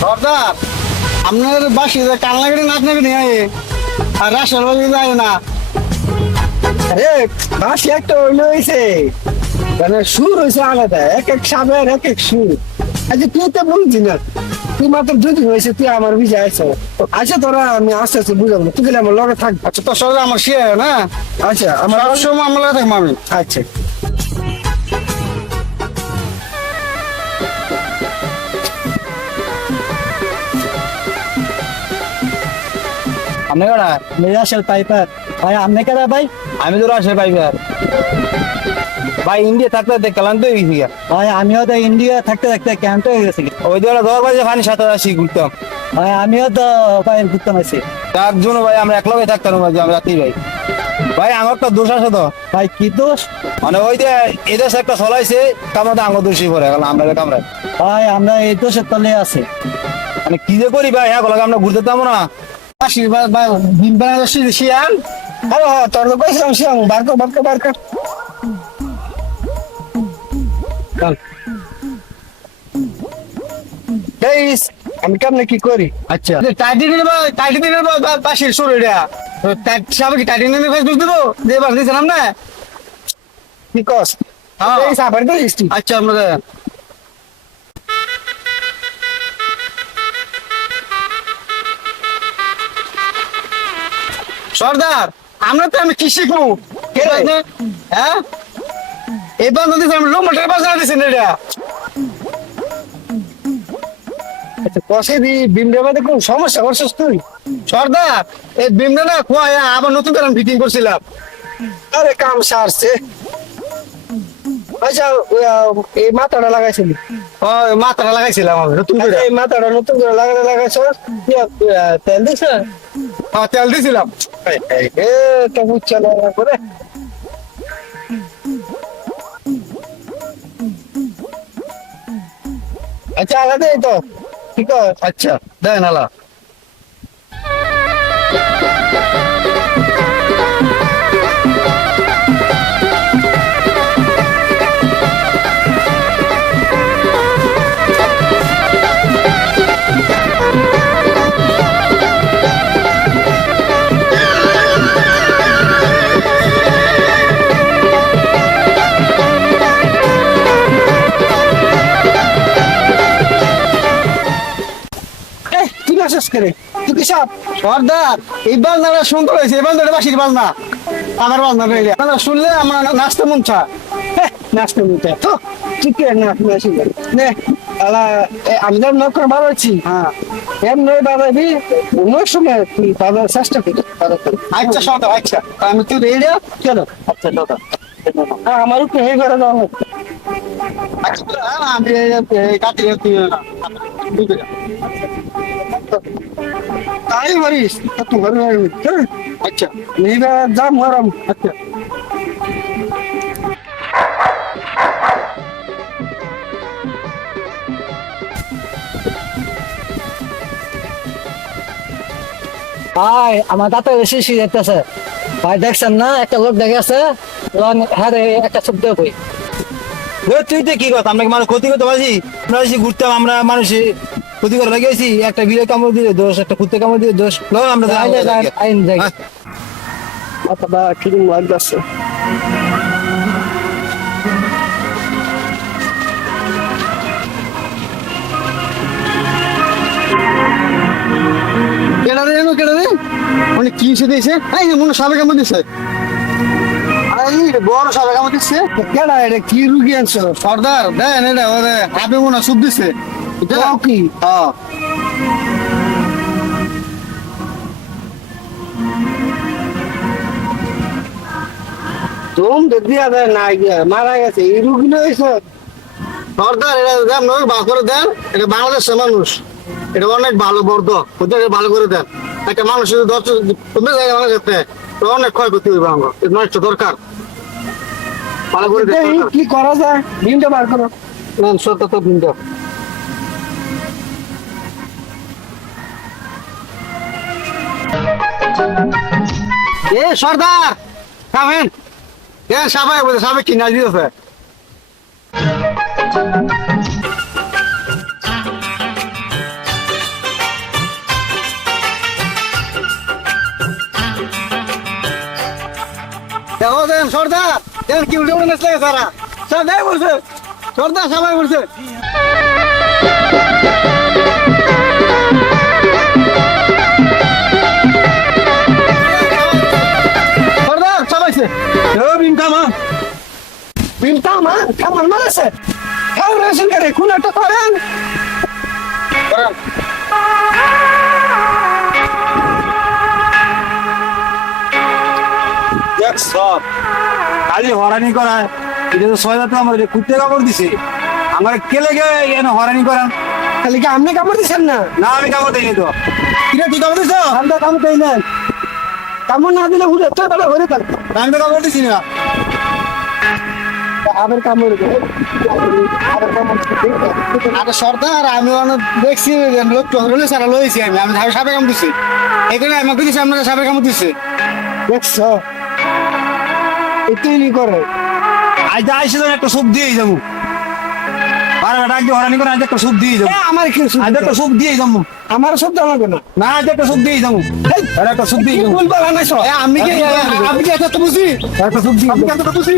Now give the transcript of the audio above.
সর্দার আপনার বাসি কান্নাকাটি নাচ নাকি নিয়ে আর রাসের বাড়ি যায় না। আরে বাসি একটা হইলো হয়েছে, মানে সুর হয়েছে আলাদা, এক এক সাবের এক এক সুর। আচ্ছা তুই তো বলছি না, তুই মাত্র 2 দিন হয়েছে, তুই আমার ভিজে আইছো। আচ্ছা তোরা আমি আস্তে আস্তে বুঝাবো, তুই গেলে আমার লগে থাকবি। আচ্ছা তোর সঙ্গে আমার শিয়ে না। আচ্ছা আমার সব সময় আমার লগে থাকবো আমি। আচ্ছা আপনি কটা? রাসেল পাইপার ভাই, আপনি কেডা ভাই? আমি তো রাসের পাইবার ভাই। ইন্ডিয়া থাকতে দেখলাম তো গেছি ভাই আমিও তো ইন্ডিয়া থাকতে থাকতে ক্যাম্পে হয়ে গেছি। ওই দিকে 10 বাজে পানি 7 আসি ঘুরতাম। ভাই আমিও তো ভাই ঘুরতাম আছি। তার জন্য ভাই আমরা এক লগে থাকতাম মাঝে আমরা রাত্রি ভাই। ভাই আমার একটা দোষ আছে তো। ভাই কি দোষ? মানে ওই যে এদেশে একটা চলাইছে কামড়া আঙ্গ দোষী পড়ে গেল আমরা কামড়ায়। ভাই আমরা এই দোষের তলে আছি। মানে কি যে করি ভাই, হ্যাঁ আমরা ঘুরতে যাবো না। আশীর্বাদ ভাই দিন বেলা শিয়াল। হ্যাঁ হ্যাঁ তোর তো কইছিলাম শিয়াল, বারকো বারকো বারকো। চল গাইস, আমি কেমনে কি করি? আচ্ছা টাইটি দিলে পাশের সুর এটা সবাই কি টাইটি নিয়ে ফেস বুঝতে দেবো যে এবার দিয়েছিলাম না কি কস? এই সাবার তো হিস্ট্রি। আচ্ছা আমরা সর্দার আমরা তো আমি কি শিখবো? হ্যাঁ এবার যদি আমি লো মোটর বাজার দিছি না এটা। আচ্ছা কষে দি বিমডে বাদে কোন সমস্যা করছিস তুই? সর্দার এই বিমডে না খোয়া আবার নতুন করে ফিটিং করছিলাম। আরে কাম সারছে। আচ্ছা এই মাথাটা লাগাইছিলি? মাথাটা লাগাইছিলাম আমি নতুন করে। এই মাথাটা নতুন করে লাগাইছ? তেল দিছ? তেল দিছিলাম। এ তো বুঝছে না করে। আচ্ছা আলাদা তো ঠিক আছে। আচ্ছা দেন আলা তুই আসাস করে তুই কি সব? সর্দার এই বাজনাটা শুনতে হয়েছে, এই বাজনাটা বাসির বাজনা আমার বাজনা রয়ে যায়। বাজনা শুনলে আমার নাচতে মন চায়। নাচতে নিতে তো ঠিক নাচি নে আলা। আমি তো নকর বাড়াচ্ছি। হ্যাঁ এম নয় বাড়াবি অন্য সময় তুই বাবার চেষ্টা করি। আচ্ছা সর্দার আচ্ছা আমি তুই রেডি চলো। আচ্ছা দাদা আমার একটু হে করে দাও। আচ্ছা আমি কাটি তাই করিস তুই ঘরে আচ্ছা যা মরাম। আচ্ছা ভাই আমার দাঁতে বেশি যেতেছে ভাই, দেখছেন না একটা লোক দেখে আছে হ্যাঁ একটা চোখ দেবো। তুই তো কি কথা, আমরা মানুষ ক্ষতি করতে পারছি? আমরা ঘুরতাম, আমরা মানুষ ক্ষতি করে লাগিয়েছি। একটা বিলে কামড় দিয়ে দোষ, একটা কুত্তে কামড় দিয়ে দোষ। আমরা আইন জায়গা অথবা ঠিক লাগছে। কেডা রে মানে কি এসে দিয়েছে? এই মনে সাবেক কামড় দিছে, বড় সাবেক কামড় দিচ্ছে। কেডা এটা কি রুগী আনছো? সর্দার দেন এটা ওরে আপনি মনে সুপ দিচ্ছে কি? হ্যাঁ তোম দিয়া দেয় না গিয়া মারা গেছে এই রুগী হয়েছে। সর্দার এটা দেন ভালো করে দেন। এটা বাংলাদেশের মানুষ, এটা অনেক ভালো বর্দ, ওদের ভালো করে দেন। একটা মানুষ যদি 10 মানুষ যেতে অনেক ক্ষয়ক্ষতি হইবে। আমরা নষ্ট দরকার, ভালো করে দেন। কি করা যায়? দিনটা বার করো। নেন সত্য তো দিনটা এ সর্দার থামেন সবাই বলছে সবাই কিনা দিয়েছে দেখো দেন সর্দার দেন কি উল্টে উল্টে নাচলে সারা সবাই বলছে সর্দার সবাই বলছে সর্দার সবাইছে বিন কামা বিলটা আমার মারছে খাও রেশন করে কোন একটা করেন দেখ সব কালি হরানি করায় এটা তো 6,000 টাকা আমার কুত্তে কাপড় দিছে আমার কে লেগে এনে হরানি করা খালি কি আপনি কামড় দিচ্ছেন না না আমি কাপড় দিইনি তো কিরে তুই কাপড় দিছ আমরা কামড় দেই না কামড় না দিলে হুড়ে তো বড় হয়ে থাকে আমি তো কাপড় দিছি না আবার কামড় দেয় আবার কামড় আরে সর্দার আমি অনেক দেখছি লোক টহরলে সারা লইছি আমি আমি সাপে কাম দিছি এখানে আমাকে দিছি আপনারা সাপে কাম দিছে দেখছো এটাই নি করে আজ আইসে তো একটা সুপ দিয়ে যাবো আর ডাক দিয়ে হরানি করে আজ একটা সুপ দিয়ে যাবো আমার কি আজ একটা সুপ দিয়ে যাবো আমার সব জানাবে না না আজ একটা সুপ দিয়ে যাবো আর একটা সুপ দিয়ে যাবো বলবা না সব আমি কি এত বুঝি একটা সুপ দিয়ে আমি কি এত বুঝি